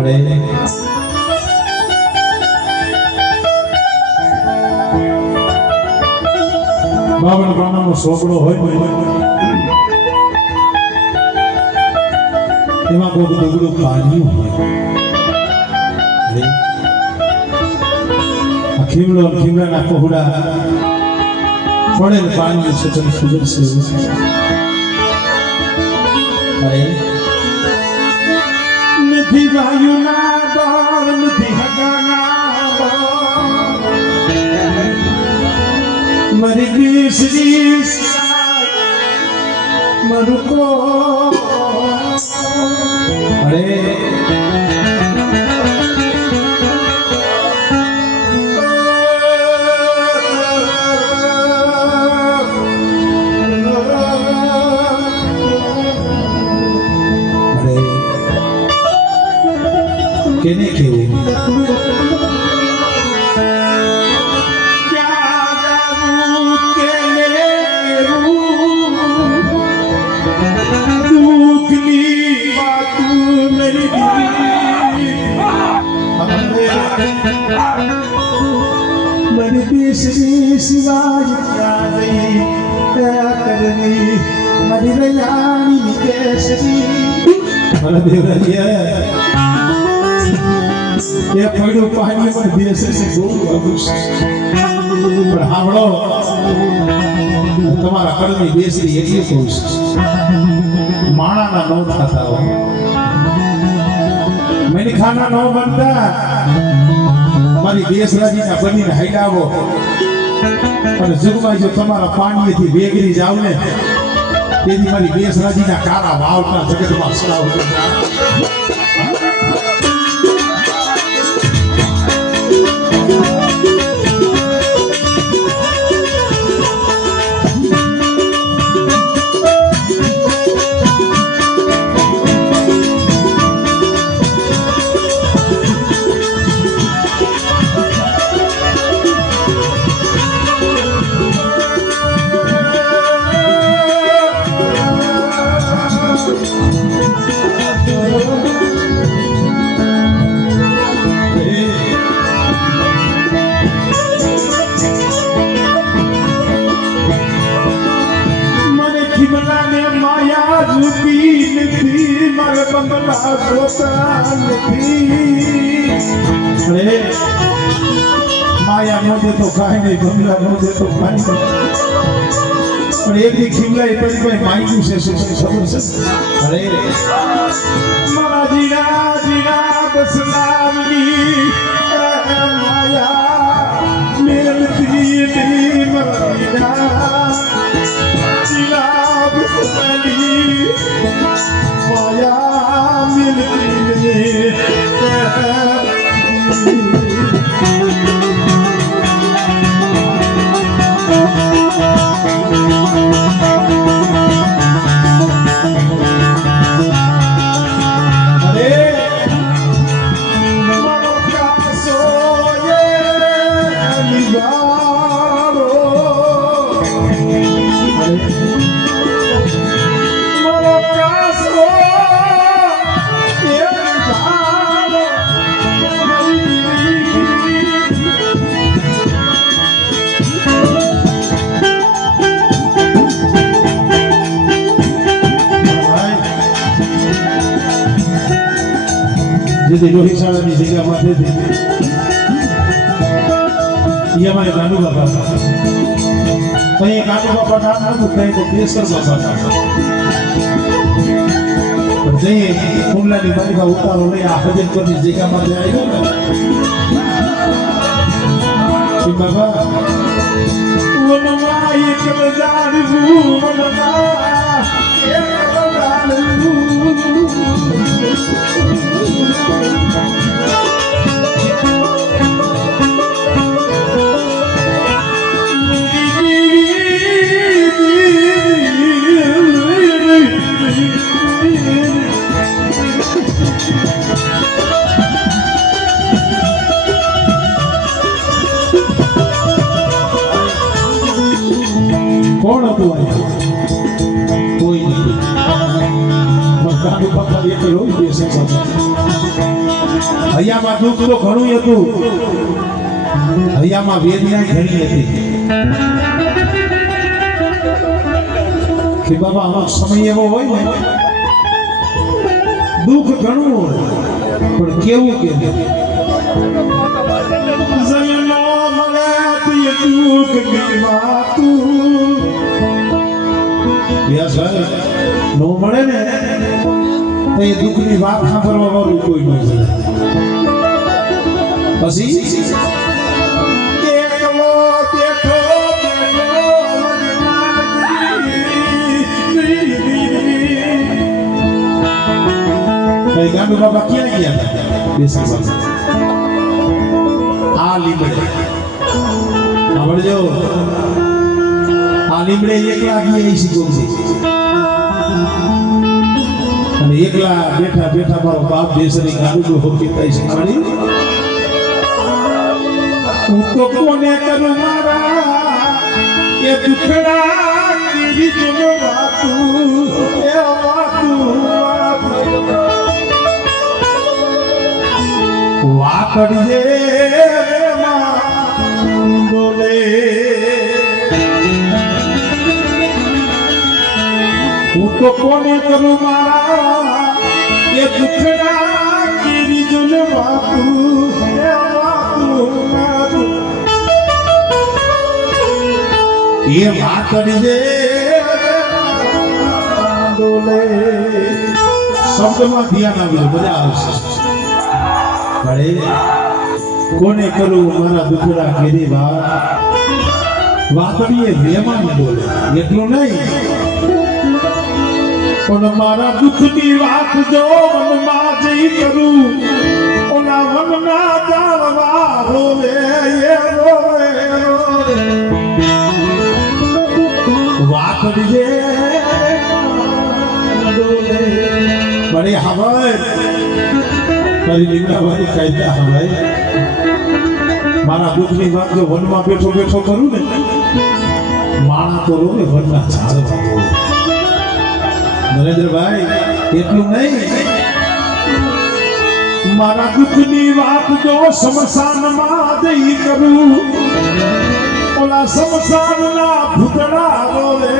અરે બાવન પાનાનો સોપડો હોય એમાં કોઈ દુગડું પાણી હોય ખીમડો ખીમડાના કોહડા પડે ને પાણી સચન સુધરશે અરે નથી વાયુના બાળ નથી હગાના બાળ મારી બીસરી મારું કો અરે કેને કેવું મને બીસરી સિવાય ક્યાં ગઈ કયા કરવી મારી રૈયાની કેસરી મારા દેવરાજી એ પડ્યું પાણી પણ બેસે છે બહુ અગુસ પણ હાવડો તમારા કળની બેસરી એટલી કહું માણાના નો થતા હોય મેની ખાના નો બનતા મારી બેસરાજીના બનીને હાઈડાવો અને જગમાં જો તમારા પાણીથી વેગરી જાવ ને તેથી મારી બેસરાજીના કારા વાવના જગતમાં સડાવજો માયા નો દે તો કાંઈ નહીં બંગલા નો દે તો કાંઈ નહીં પણ એક દી ખીમલા પડી ભાઈ માગ્યું છે શું ખબર છે અરે મારા જીના જીના બસલામની માયા મેલતી દી મારા જીના જીના બસલામની માયા મેલતી જેથી રોહિત શાળાની જગ્યામાં હતી એ અમારે ગાંડુ બાપા ત્યાં ગાંડુ બાપા નામ નતું ત્યાં તો કેસર બાપા પણ જઈએ કુંડલાની માલિકા ઉતારો લઈ આ હજનપુરની જગ્યામાં આવ્યો ને બાબા વનવા એક જાણવું વનવા એક જાણવું કોણ હતું કોઈ નહીં ગાડું પપ્પા એક લોહી બેસે હૈયામાં દુઃખ તો ઘણું હતું, હૈયામાં વેદના ઘણી હતી કે બાબા અમુક સમય એવો હોય ને દુઃખ ઘણું હોય પણ કેવું કે નો મળે ને તો એ દુઃખની વાત સાંભળવા વાળું કોઈ ન જાય. પછી ગાંડુ બાબા ક્યાં ગયા હતા? બેસી બાબા આ લીમડે આવડજો, આ લીમડે એકલા ગયા શીખો અને એકલા બેઠા બેઠા મારો બાપ બેસરી ગાંડુ હોકી કઈ શીખવાડી. હું તો કોને કરું મારા એ દુખડા કીરી જો વાતું એ વાતું વાકડીએ ડોલે હું તો કોને કરું મારા એ દુખડા કીરી જો વાતું એ વાતું એ વાકડીએ ડોલે. શબ્દમાં ધ્યાન આવ્યું, મજા આવશે. અરે કોને કરું મારા દુખડા કેરી વાતડીએ વેમાં બોલે એટલું નહીં પણ મારા દુઃખની વાત જો મનમાં જઈ કરું ઓલા મનના જાણવા રોવે એ રોવે વાતડીએ ડોલે. બરે હવે તારી લીમડાવાળી કાયદા હવે મારા દુઃખની વાત જો વનમાં બેઠો બેઠો કરું ને માણા તો રોવે વનના ઝાડવા રોવે. નરેન્દ્રભાઈ એટલું નહીં મારા દુઃખની વાત જો શમશાનમાં જઈ કરું ઓલા શમશાનના ભૂતડા રોવે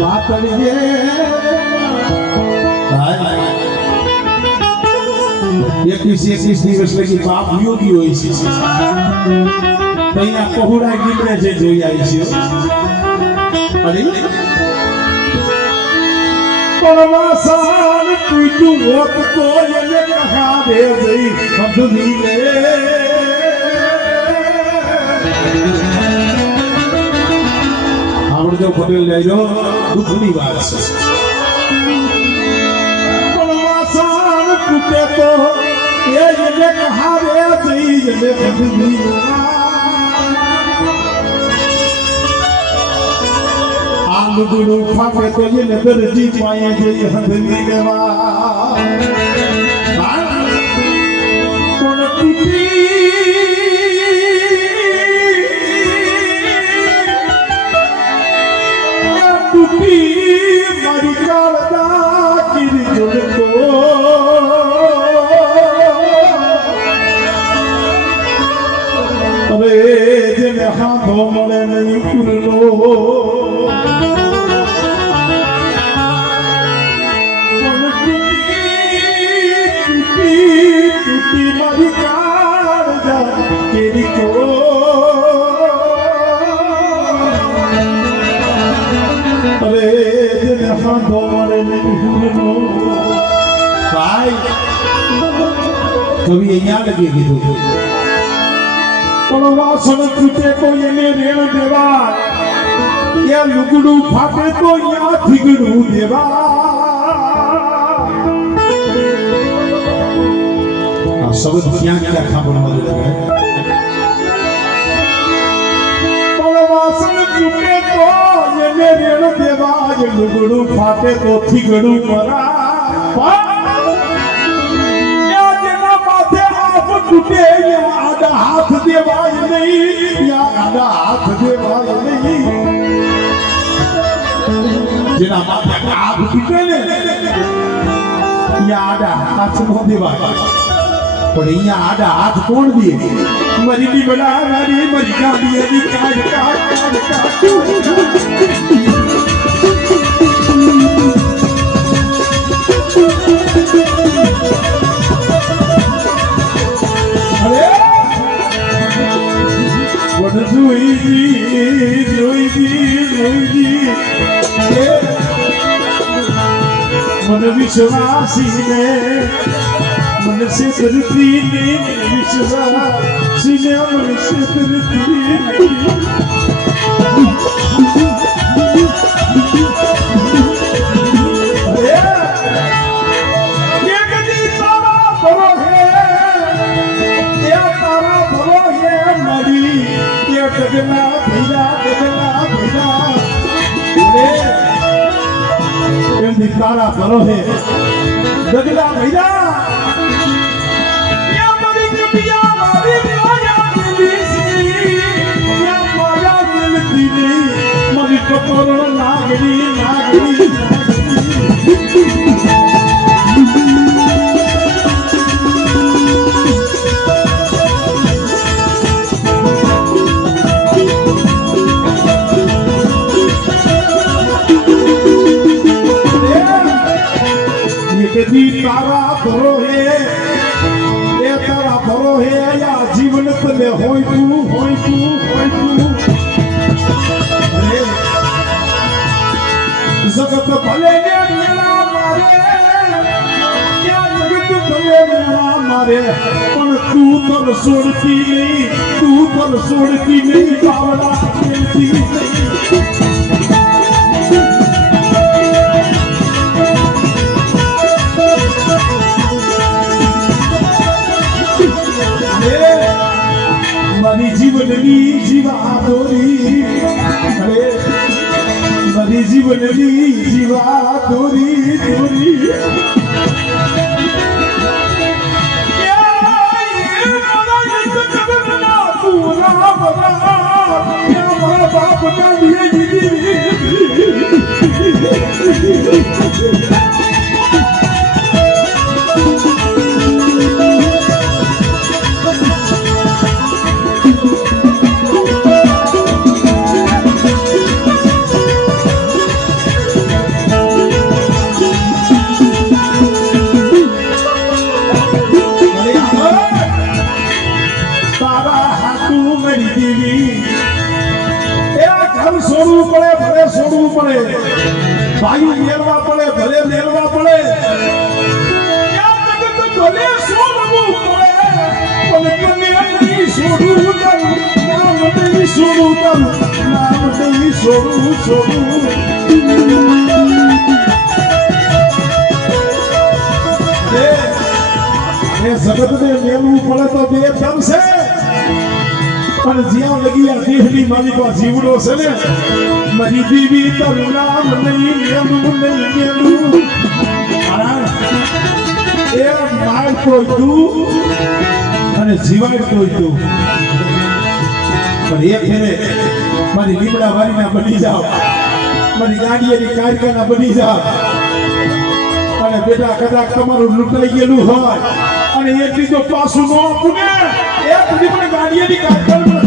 વાતડીએ 21 દિવસ લગી બાપ યોગી હોય છે અહીંયા પહોળા ગીમડે જે જોઈ આવી છે. અરે પરવાસાન તૂટ્યું હોત તો એને કહાવે જઈ બંધની લે આવડજો પટેલ લેજો દુઃખની વાત છે. પરવાસાન તૂટે તો એને કહાવે જઈ એને બંધની આલુગડું ફાફે તો એને દરજી પાયે જઈ હંધની લેવા કોણ તૂટી મારી કાળદા કીરી જોડતો હવે જેને હાથો મળે નહીં પૂરનો મારી કાળદા કેરી કો અરે જેને હાથો મળે નહીં પૂરનો. ભાઈ કવિ અહીંયા લગી કીધું પણ વાસણ તૂટે તો એને રેણ દેવા એ લુગડું ફાટે તો અહીંયા થીગડું દેવા. આ શબ્દ ક્યાં ક્યાં સાંભળવા મળે પણ વાસણ તૂટે તો એને રેણ દેવા એ લુગડું ફાટે તો થીગડું મરા. તૂટે આડા હાથ દેવાય નહીં આડા હાથ દેવાય નહીં જેના માથે આગ તૂટે ને આડા હાથ નો દેવાય પણ અહીંયા આડા હાથ કોણ દે મારી ની બડા મારી મરી ગાડી ની કાઢ કાઢ કાઢ मन विश्वासी ने मन से करती ने विश्वासी ने मन से करती ये गदी तारा भरो है ये तारा भरो है मरी ये गगना भैया तारा भरो है गगना भैया या मरी कटिया मारी माया मिलती या माया मिलती मरी कपोर नागरी नागरी तारा भरो है ये तारा भरो है या जीवन तले होय तू जगत भले ने मेला मारे या जगत भले मेला मारे पण तू तर छोड़ती नहीं बावड़ा खेलती મારી જીવનની જીવા દોરી અરે મારી જીવનની જીવા દોરી બાપ ના છોડવું પડે ભાઈ મેળવા પડે ભલે મેળવા પડે ભલે છોડવું પડે પણ તમે નહીં છોડવું નામ નહીં છોડવું નામ નહીં છોડવું એ જગતને મેળવું પડે તો બે ધમ છે પણ જ્યાં લગી આ દેહની માલિકો જીવડો છે ને મારી દીવી તારું નામ નહીં મેલું એ માર કોઈ તું અને જીવાય કોઈ તું પણ એક ફેરે મારી લીમડા વારીના બની જાવ મારી ગાડીની કારખાના બની જાવ અને બેટા કદાચ તમારું લૂંટાઈ ગયેલું હોય અને એક બીજો પાછું ન આપું ને એ બધી મને ગાડીની કારખાના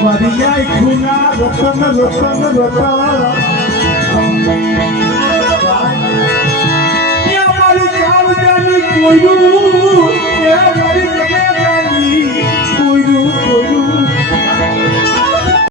Maria y Kuna, rotana. Ya mari kaal jani koyu, ya mari kade